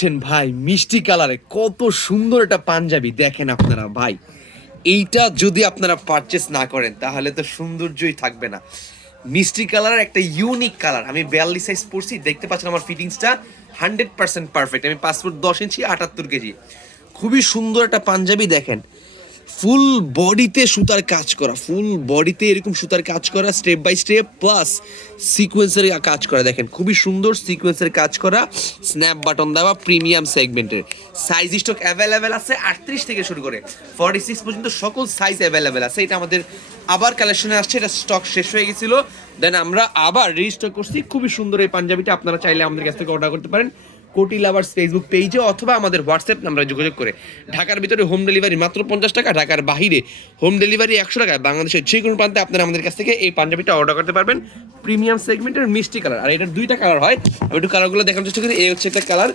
পাচ্ছেন ভাই মিষ্টি কালারে কত সুন্দর একটা পাঞ্জাবি দেখেন আপনারা ভাই। এইটা যদি আপনারা পারচেস না করেন তাহলে তো সৌন্দর্যই থাকবে না। মিষ্টি কালার একটা ইউনিক কালার। আমি 42 সাইজ পরছি, দেখতে পাচ্ছেন আমার ফিটিংসটা 100% পারফেক্ট। আমি পাসপোর্ট 10 ইঞ্চি 78 কেজি। খুবই সুন্দর একটা পাঞ্জাবি দেখেন, ফুল বডিতে সুতার কাজ করা, ফুল বডিতে এরকম সুতার কাজ করা, স্টেপ বাই স্টেপ প্লাস সিকোয়েন্সের কাজ করা। দেখেন খুবই সুন্দর সিকোয়েন্সের কাজ করা, স্ন্যাপ বাটন দেওয়া, প্রিমিয়াম সেগমেন্টের। সাইজ স্টক অ্যাভেলেবেল আছে 38 থেকে শুরু করে 46 পর্যন্ত সকল সাইজ অ্যাভেলেবেল আছে। এটা আমাদের আবার কালেকশনে আসছে, এটা স্টক শেষ হয়ে গেছিলো, দেন আমরা আবার রিস্টক করছি। খুবই সুন্দর এই পাঞ্জাবিটা, আপনারা চাইলে আমাদের কাছ থেকে অর্ডার করতে পারেন কোটি লাভার্স ফেসবুক পেজে অথবা আমাদের হোয়াটসঅ্যাপ নাম্বারে যোগাযোগ করে। ঢাকার ভিতরে হোম ডেলিভারি মাত্র 50 টাকা, ঢাকার বাইরে হোম ডেলিভারি 100 টাকায়। বাংলাদেশের যে কোনো প্রান্তে আপনারা আমাদের কাছ থেকে এই পাঞ্জাবিটা অর্ডার করতে পারবেন। প্রিমিয়াম সেগমেন্টের মিষ্টি কালার, আর এটার দুইটা কালার হয়। আমি একটু কালারগুলো দেখানোর চেষ্টা করি। এই হচ্ছে একটা কালার,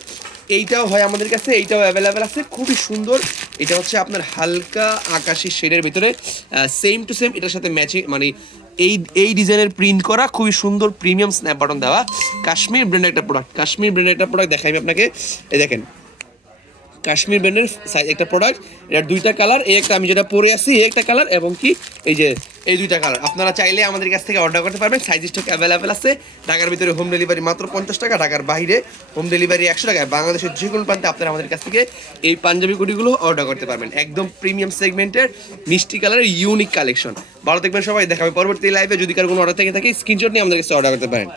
এইটাও হয় আমাদের কাছে, এইটাও অ্যাভেলেবেল আছে, খুবই সুন্দর। এটা হচ্ছে আপনার হালকা আকাশি শেডের ভিতরে, সেম টু সেম এটার সাথে ম্যাচিং, মানে এই ডিজাইনের প্রিন্ট করা, খুবই সুন্দর প্রিমিয়াম স্ন্যাপ বাটন দেওয়া কাশ্মীর ব্র্যান্ডের একটা প্রোডাক্ট। কাশ্মীর ব্র্যান্ডের একটা প্রোডাক্ট দেখাই আমি আপনাকে। এই দেখেন কাশ্মীর ব্র্যান্ডের সাইজ একটা প্রোডাক্ট, এটার দুইটা কালার, এই একটা আমি যেটা পরে আছি এই একটা কালার, এবং কি এই যে এই দুইটা কালার। আপনারা চাইলে আমাদের কাছ থেকে অর্ডার করতে পারবেন। সাইজ স্টক অ্যাভেলেবেল আছে। ঢাকার ভিতরে হোম ডেলিভারি মাত্র 50 টাকা, ঢাকার বাইরে হোম ডেলিভারি 100 টাকায়। বাংলাদেশের যে কোনো প্রান্তে আপনারা আমাদের কাছ থেকে এই পাঞ্জাবি কোটিগুলো অর্ডার করতে পারবেন। একদম প্রিমিয়াম সেগমেন্টের মিষ্টি কালারের ইউনিক কালেকশন। ভালো থাকবেন সবাই, দেখা হবে পরবর্তী লাইভে। যদি কারো কোনো অর্ডার থেকে থাকে স্ক্রিনশট নিয়ে আমাদের কাছে অর্ডার করতে পারেন।